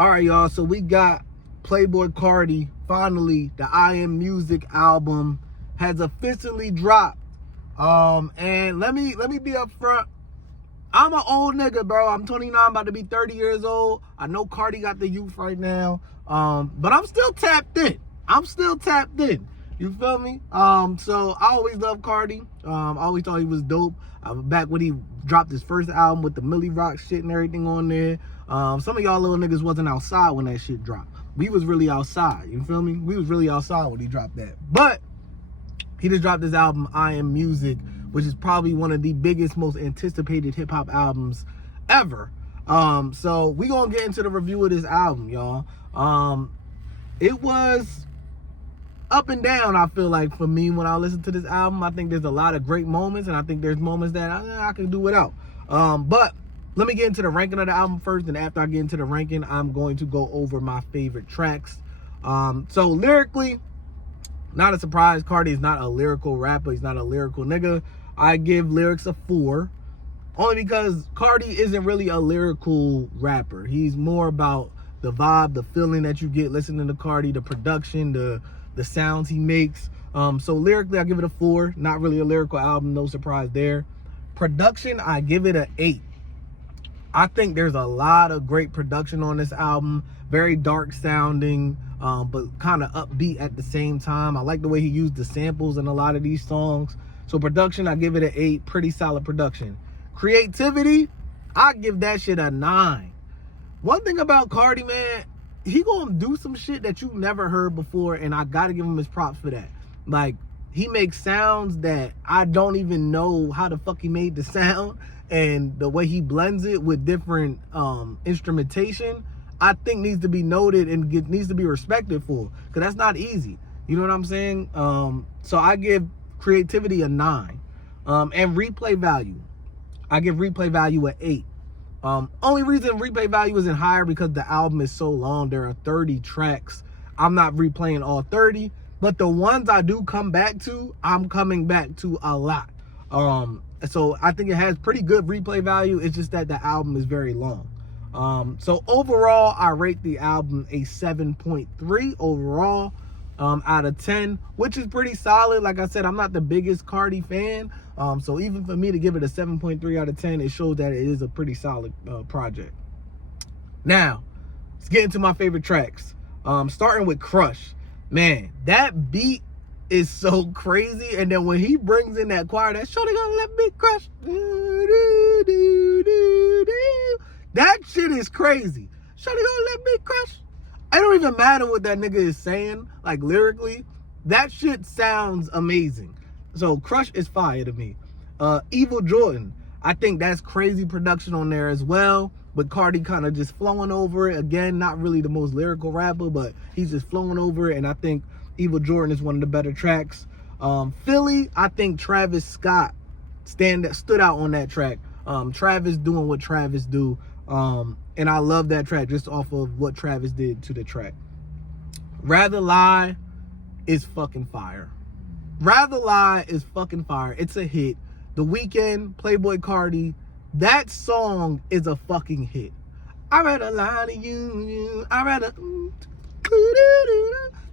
All right, y'all. So we got Playboi Carti. Finally, the I Am Music album has officially dropped. And let me be upfront. I'm an old nigga, bro. I'm 29, about to be 30 years old. I know Carti got the youth right now. But I'm still tapped in. You feel me? So I always loved Carti. I always thought he was dope. Back when he dropped his first album with the Millie Rock shit and everything on there. Some of y'all little niggas wasn't outside when that shit dropped. We was really outside, you feel me? We was really outside when he dropped that. But he just dropped this album, I Am Music, which is probably one of the biggest, most anticipated hip-hop albums ever. So we gonna get into the review of this album, y'all. It was up and down, I feel like, for me when I listen to this album. I think there's a lot of great moments, and I think there's moments that I can do without. But let me get into the ranking of the album first, and after I get into the ranking, I'm going to go over my favorite tracks. So lyrically, not a surprise, Carti is not a lyrical rapper. He's not a lyrical nigga. I give lyrics a 4, only because Carti isn't really a lyrical rapper. He's more about the vibe, the feeling that you get listening to Carti, the production, the sounds he makes. So lyrically, I give it a 4. Not really a lyrical album, no surprise there. Production, I give it an 8. I think there's a lot of great production on this album. Very dark sounding, but kind of upbeat at the same time. I like the way he used the samples in a lot of these songs. So production, I give it an 8. Pretty solid production. Creativity, I give that shit a 9. One thing about Carti, man, he gonna do some shit that you never heard before, and I gotta give him his props for that. Like, he makes sounds that I don't even know how the fuck he made the sound, and the way he blends it with different instrumentation, I think needs to be noted and needs to be respected for, because that's not easy. You know what I'm saying? So I give creativity a 9. And replay value, I give replay value a 8. Only reason replay value isn't higher because the album is so long. There are 30 tracks. I'm not replaying all 30, but the ones I do come back to, I'm coming back to a lot. So I think it has pretty good replay value. It's just that the album is very long. So overall, I rate the album a 7.3 overall out of 10, which is pretty solid. Like I said, I'm not the biggest Carti fan. So even for me to give it a 7.3 out of 10, it shows that it is a pretty solid project. Now, let's get into my favorite tracks. Starting with Crush. Man, that beat is so crazy. And then when he brings in that choir, that shorty gonna let me crush. That shit is crazy. Shorty gonna let me crush. It don't even matter what that nigga is saying, like lyrically. That shit sounds amazing. So Crush is fire to me. Evil Jordan, I think that's crazy production on there as well. But Carti kind of just flowing over it. Again, not really the most lyrical rapper, but he's just flowing over it. And I think Evil Jordan is one of the better tracks. Philly, I think Travis Scott stood out on that track. Travis doing what Travis do. And I love that track just off of what Travis did to the track. Rather Lie is fucking fire. Rather Lie is fucking fire. It's a hit. The Weeknd, Playboi Carti, that song is a fucking hit. I rather lie to you. I rather.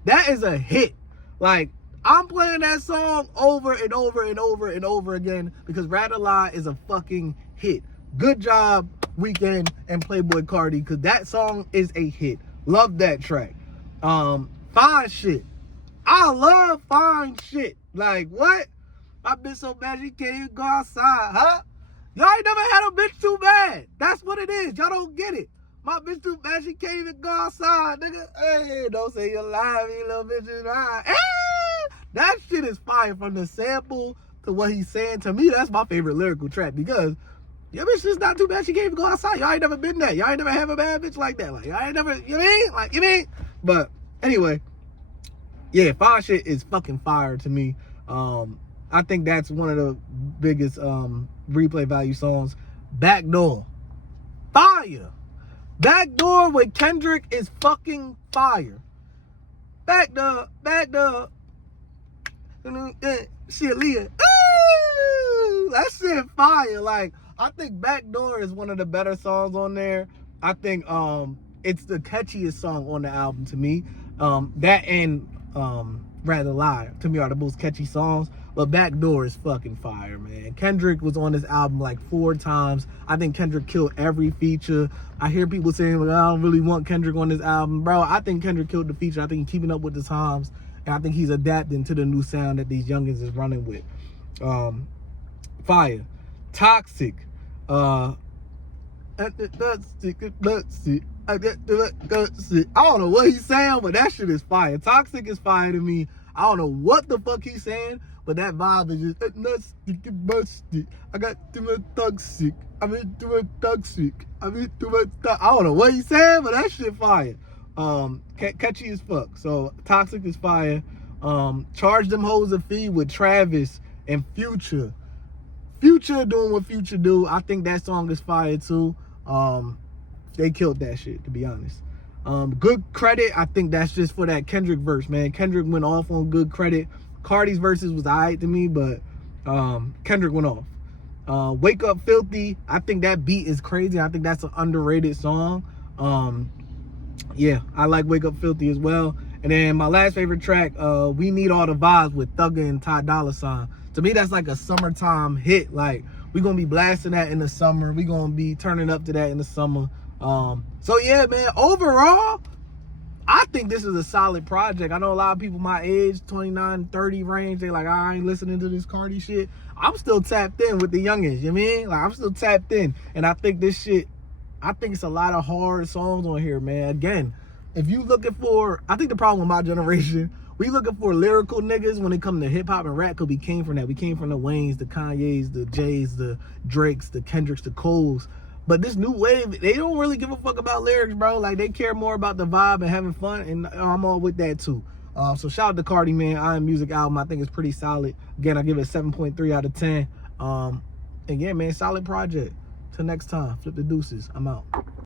That is a hit. Like, I'm playing that song over and over and over and over again because Rather Lie is a fucking hit. Good job, Weeknd and Playboi Carti, because that song is a hit. Love that track. Fine Shit. I love Fine Shit. Like, what? My bitch so bad she can't even go outside, huh? Y'all ain't never had a bitch too bad. That's what it is. Y'all don't get it. My bitch too bad she can't even go outside, nigga. Hey, don't say you're lying, you little bitch is lying. Hey! That shit is fire, from the sample to what he's saying. To me, that's my favorite lyrical track, because your bitch is not too bad she can't even go outside. Y'all ain't never been there. Y'all ain't never have a bad bitch like that. Like, y'all ain't never, you mean? Like, you mean? But anyway, yeah, Fine Shit is fucking fire to me. I think that's one of the biggest replay value songs. Backdoor. Fire. Backdoor with Kendrick is fucking fire. Backdoor. Shit, Leah. That shit fire. Like, I think Backdoor is one of the better songs on there. I think it's the catchiest song on the album to me. That and Rather Lie to me are the most catchy songs. But Backdoor is fucking fire, man. Kendrick was on this album like 4 times. I think Kendrick killed every feature. I hear people saying, well, I don't really want Kendrick on this album. Bro, I think Kendrick killed the feature. I think he's keeping up with the times. And I think he's adapting to the new sound that these youngins is running with. Fire. Toxic. I don't know what he's saying, but that shit is fire. Toxic is fire to me. I don't know what the fuck he's saying, but that vibe is just I got too much toxic. I mean too much toxic. I mean too much. I don't know what he's saying, but that shit fire. Catchy as fuck. So Toxic is fire. Charge Them Hoes a Fee with Travis and Future. Future doing what Future do. I think that song is fire too. They killed that shit, to be honest. Good Credit, I think that's just for that Kendrick verse, man. Kendrick went off on Good Credit. Carti's verses was alright to me, but Kendrick went off. Wake Up Filthy, I think that beat is crazy. I think that's an underrated song. Yeah, I like Wake Up Filthy as well. And then my last favorite track, We Need All the Vibes with Thugger and Ty Dolla $ign. To me, that's like a summertime hit. Like, we're going to be blasting that in the summer. We're going to be turning up to that in the summer. So yeah, man, overall, I think this is a solid project. I know a lot of people my age, 29, 30 range, they like, I ain't listening to this Carti shit. I'm still tapped in with the youngins, you know what I mean? Like, I'm still tapped in. And I think this shit, I think it's a lot of hard songs on here, man. Again, if you looking for, I think the problem with my generation, we looking for lyrical niggas when it comes to hip hop and rap, because we came from that. We came from the Waynes, the Kanyes, the Jays, the Drakes, the Kendricks, the Coles. But this new wave, they don't really give a fuck about lyrics, bro. Like, they care more about the vibe and having fun, and I'm all with that too. So shout out to Carti, man. I Am Music album, I think it's pretty solid. Again, I give it 7.3 out of 10. And yeah, man, solid project. Till next time, flip the deuces. I'm out.